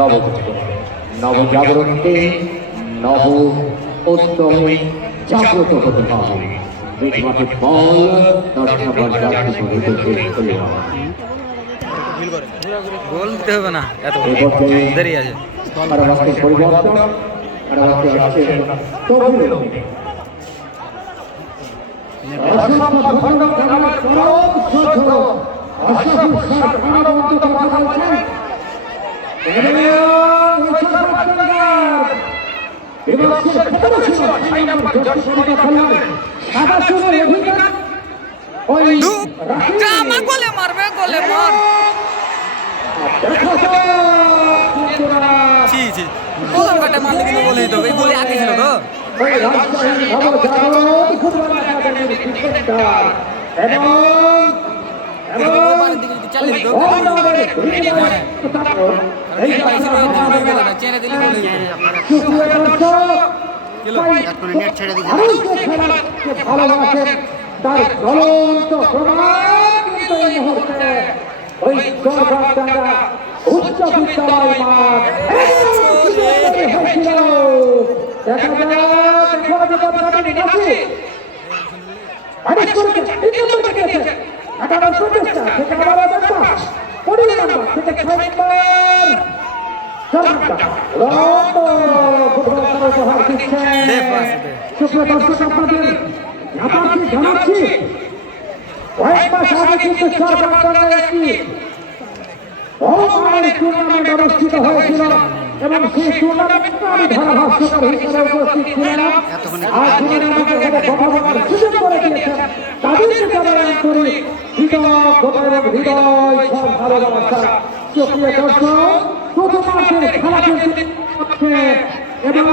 নবজাগরণ নবজাগরণকে নব উদ্যমে জাগ্রত হতে হবে। বিজমাকে বল দর্শকবার জাগ্রত হতে চলে গোল দিতে হবে না এত দেরি আছে। পরিবর্তন অসংখ্য খেলার সাদা সুরের অধিকার ওই আমার গোলে মারবে গোলে মার ছি ছি প্রথম কাটা মারলে গোলে দিত গোলে আগে ছিল এবং এবং গোলে দর্শক, কিলো ভারতীয় খেলাকে ভালোবাসেন তার জ্বলন্ত প্রমাণ কিন্তু এই মুহূর্তে ওই চরবাগডাঙ্গা উচ্চ বিদ্যালয় মাঠ হয়েছিল। দেখা যাক এখনও বিপদ কাটেনি নাকি? আদেশ করেছে, তিন নম্বর গিয়েছে। আটানোর প্রচেষ্টা, থেকে আবার আবার পাস। নম্বর, থেকে ছয় নম্বর। চরবাগডাঙ্গা, রম্ব ফুটবল খেলা উপহার দিচ্ছেন। সুপ্রিয় দর্শক আপনাদের জানাচ্ছি জানাচ্ছি কয়েক মাস আগে কিন্তু সরকার একটি বহুমানের টুর্নামেন্ট অনুষ্ঠিত হয়েছিল এবং সেই টুর্নামেন্টে আমি ধারাভাষ্যকার হিসেবে উপস্থিত ছিলাম। আর যিনি আমাকে এখানে কথা বলার সুযোগ করে দিয়েছেন তাদেরকে জানাই করি হৃদয় এবং হৃদয় সব ভালোবাসা। সুপ্রিয় দর্শক প্রথমার্ধের খেলা চলছে। এবং